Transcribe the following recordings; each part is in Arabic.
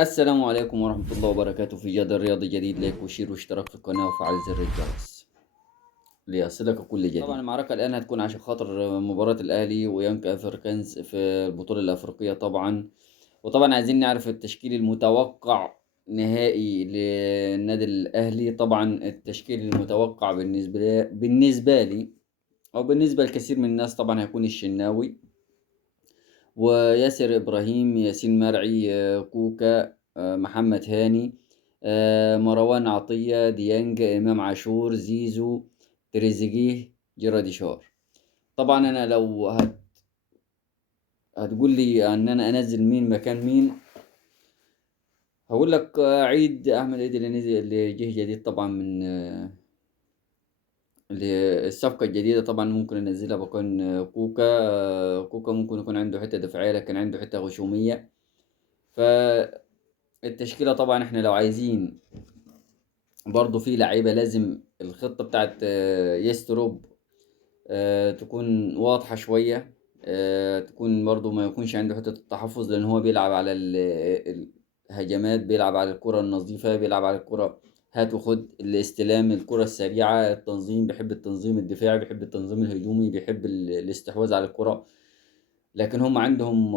السلام عليكم ورحمة الله وبركاته في جدول رياضي جديد. لايك وشير واشتراك في القناة وفعل زر الجرس ليصلك كل جديد. طبعا المعركة الآن هتكون عشان خاطر مباراة الأهلي ويانج أفريكانز في البطولة الأفريقية طبعا. وطبعا عايزين نعرف التشكيل المتوقع نهائي للنادي الأهلي. طبعا التشكيل المتوقع بالنسبة لي أو بالنسبة لكثير من الناس طبعا هيكون الشناوي وياسر إبراهيم، ياسين مرعي، كوكا، محمد هاني، مروان عطية، ديانج، إمام عاشور، زيزو، تريزيجيه، جراديشار. طبعا أنا لو هتقول لي إن أنا أنزل مين مكان مين، هقول لك أحمد عيد اللي نزل، اللي جه جديد طبعا من الصفقة الجديدة. طبعا ممكن ننزلها مكان كوكا. كوكا ممكن يكون عنده حتة دفاعية لكن عنده حتة غشومية. فالتشكيلة طبعا احنا لو عايزين برضو في لعيبة لازم الخطة بتاعت يستروب تكون واضحة شوية. تكون برضو ما يكونش عنده حتة التحفظ، لأن هو بيلعب على الهجمات، بيلعب على الكرة النظيفة، بيلعب على الكرة هات وخد، الاستلام، الكرة السريعة، التنظيم، بيحب التنظيم الدفاعي، بيحب التنظيم الهجومي، بيحب الاستحواذ على الكرة. لكن هم عندهم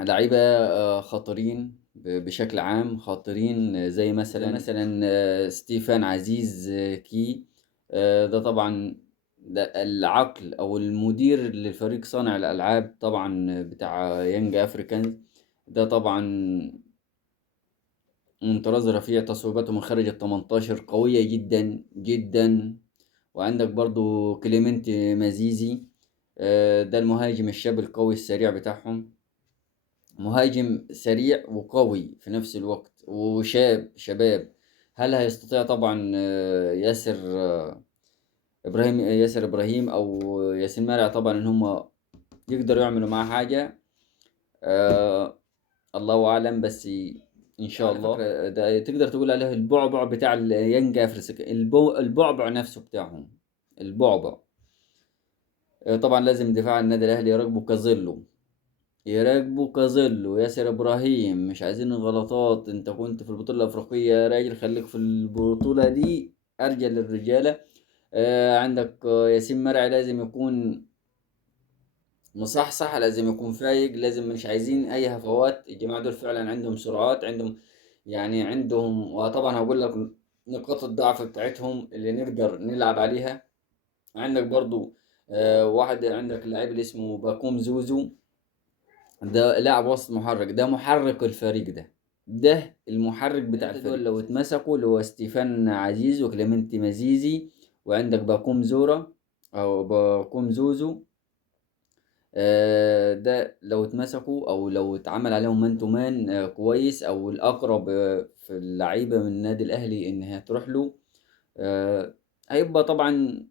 لعيبة خطيرين بشكل عام، خطيرين زي مثلا ستيفان عزيز كي. ده طبعا ده العقل او المدير للفريق صانع الالعاب طبعا بتاع يانج افريكان. ده طبعا من طراز رفيع، تصويباته من خارج ال 18 قوية جدا جدا. وعندك برضو كليمنت مزيزي، ده المهاجم الشاب القوي السريع بتاعهم. مهاجم سريع وقوي في نفس الوقت شباب. هل هيستطيع طبعا ياسر ابراهيم او ياسين مرع طبعا ان هم يقدروا يعملوا معاه حاجة؟ آه الله اعلم. بس ان شاء الله ده تقدر تقول عليه البعبع بتاع اليانج افريكا، البعبع نفسه بتاعهم، البعبع. طبعا لازم دفاع النادي الاهلي يراقبوا كازيلو، ياسر ابراهيم، مش عايزين غلطات. انت كنت في البطوله الافريقيه يا راجل، خليك في البطوله دي، ارجل للرجاله. عندك ياسين مرعي لازم يكون مصحصح، لازم يكون فايق، لازم مش عايزين اي هفوات. الجماعه دول فعلا عندهم سرعات، عندهم يعني عندهم. وطبعا هقول لك نقاط الضعف بتاعتهم اللي نقدر نلعب عليها. عندك برضو واحد، عندك اللاعب اللي اسمه باكوم زوزو، ده لاعب وسط محرك، ده محرك الفريق ده المحرك بتاع الفريق. دول لو اتمسكوا، اللي هو ستيفان عزيز وكليمنتي مزيزي، وعندك باكوم زورا او باكوم زوزو، ده لو اتمسكوا او لو اتعمل عليهم مان تو مان كويس، او الاقرب في اللعيبه من النادي الاهلي انها تروح له، هيبقى طبعا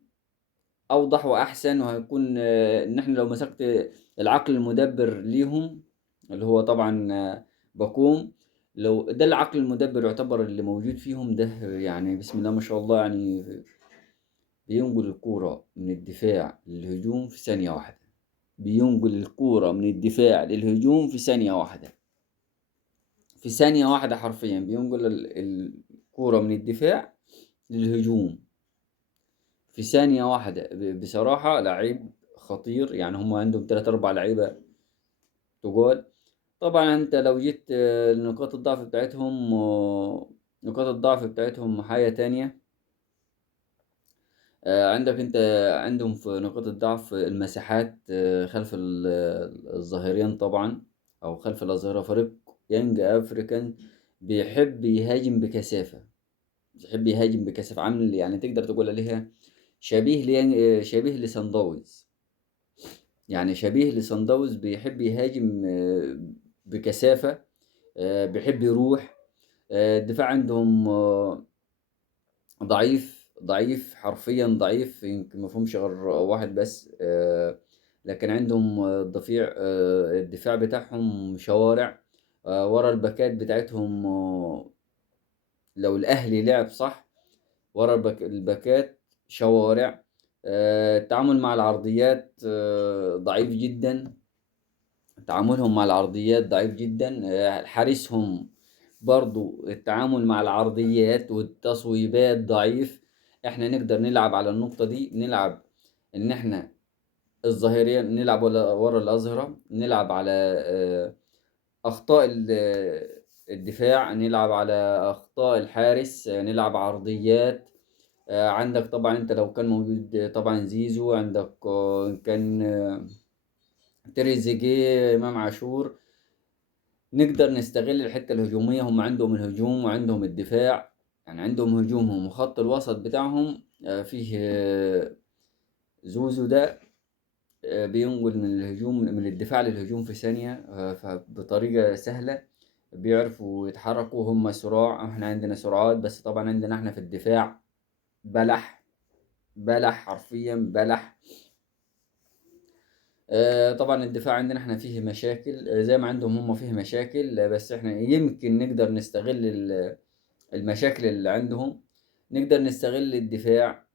اوضح واحسن. وهيكون ان احنا لو مسكت العقل المدبر ليهم، اللي هو طبعا بقوم، لو ده العقل المدبر يعتبر اللي موجود فيهم ده، يعني بسم الله ما شاء الله، يعني بينقل الكورة من الدفاع للهجوم في ثانية واحدة. بينقل الكورة من الدفاع للهجوم في ثانية واحدة، في ثانية واحدة حرفيا بينقل الكورة من الدفاع للهجوم في ثانية واحدة. بصراحة لعيب خطير. يعني هم عندهم 3 4 لعيبة تقول. طبعا انت لو جيت لنقاط الضعف بتاعتهم، نقاط الضعف بتاعتهم حاجة تانية. عندك انت عندهم في نقاط الضعف المساحات خلف الظهيرين طبعا، او خلف الأظهرة. فريق يانج افريكان بيحب يهاجم بكثافة، بيحب يهاجم بكثافة، عامل يعني تقدر تقول عليها شبيه لسان داونز. يعني شبيه لصن داونز، بيحب يهاجم بكثافة، بيحب يروح. الدفاع عندهم ضعيف حرفيا ضعيف، يمكن ما فيهمش غير واحد بس. لكن عندهم الدفاع بتاعهم شوارع. ورا الباكات بتاعتهم، لو الأهلي لعب صح ورا الباكات شوارع. التعامل مع العرضيات ضعيف جدا. تعاملهم مع العرضيات ضعيف جدا. حارسهم برضو التعامل مع العرضيات والتصويبات ضعيف. احنا نقدر نلعب على النقطة دي، نلعب ان احنا الظاهرية، نلعب ورا الأظهرة، نلعب على أخطاء الدفاع، نلعب على أخطاء الحارس، نلعب عرضيات. عندك طبعا انت لو كان موجود طبعا زيزو، عندك كان تريزيجيه، امام عاشور، نقدر نستغل الحتة الهجومية. هم عندهم الهجوم وعندهم الدفاع، يعني عندهم هجومهم وخط الوسط بتاعهم فيه زوزو ده بينقل من الهجوم، من الدفاع للهجوم في ثانية، فبطريقة سهلة. بيعرفوا يتحركوا، هم سراع، احنا عندنا سرعات، بس طبعا عندنا احنا في الدفاع بلح، بلح حرفيا بلح. طبعا الدفاع عندنا احنا فيه مشاكل زي ما عندهم هم فيه مشاكل، بس احنا يمكن نقدر نستغل المشاكل اللي عندهم. نقدر نستغل الدفاع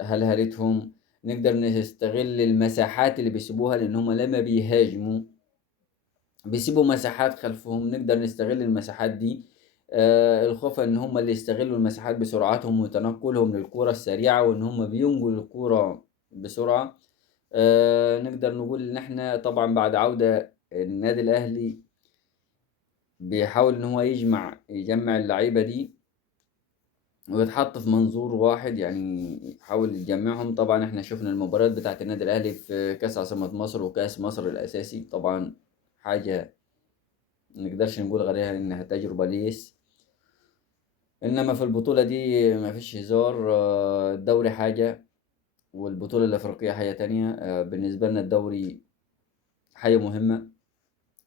هلهلتهم، نقدر نستغل المساحات اللي بيسيبوها، لان هم لما بيهاجموا بيسيبوا مساحات خلفهم، نقدر نستغل المساحات دي. الخوف ان هم اللي يستغلوا المساحات بسرعتهم وتنقلهم للكرة السريعة، وان هم بينقلوا الكرة بسرعة. نقدر نقول ان احنا طبعا بعد عودة النادي الاهلي بيحاول ان هو يجمع اللعيبة دي ويتحط في منظور واحد، يعني يحاول يجمعهم. طبعا احنا شفنا المباريات بتاعت النادي الاهلي في كاس عاصمة مصر وكاس مصر الاساسي، طبعا حاجة منقدرش نقول غيرها انها تجربة ليس. انما في البطولة دي مفيش هزار. الدوري حاجة والبطولة الافريقية حاجة تانية. بالنسبة لنا الدوري حاجة مهمة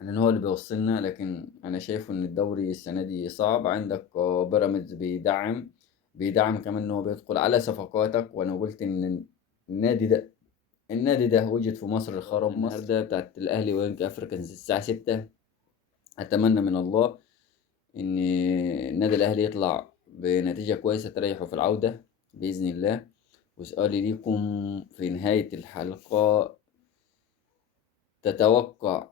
لان هو اللي بيوصلنا، لكن انا شايف ان الدوري السنة دي صعب. عندك بيراميدز بيدعم كمان ان هو بيدخل على صفقاتك. وانا قلت ان النادي ده النادي ده وجد في مصر الخرب. مصر النهارده بتاعت الاهلي وينج افريكانز الساعة 6. اتمنى من الله ان النادي الاهلي يطلع بنتيجة كويسة تريحه في العودة بإذن الله. وسؤالي ليكم في نهاية الحلقة، تتوقع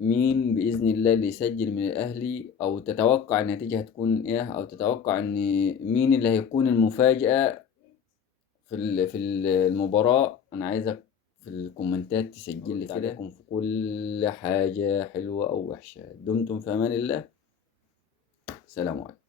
مين بإذن الله اللي يسجل من الأهلي؟ أو تتوقع النتيجة هتكون إيه؟ أو تتوقع إن مين اللي هيكون المفاجأة في المباراة؟ أنا عايزك في الكومنتات تسجل لي كده في كل حاجة حلوة أو وحشة. دمتم في أمان الله. سلام عليكم.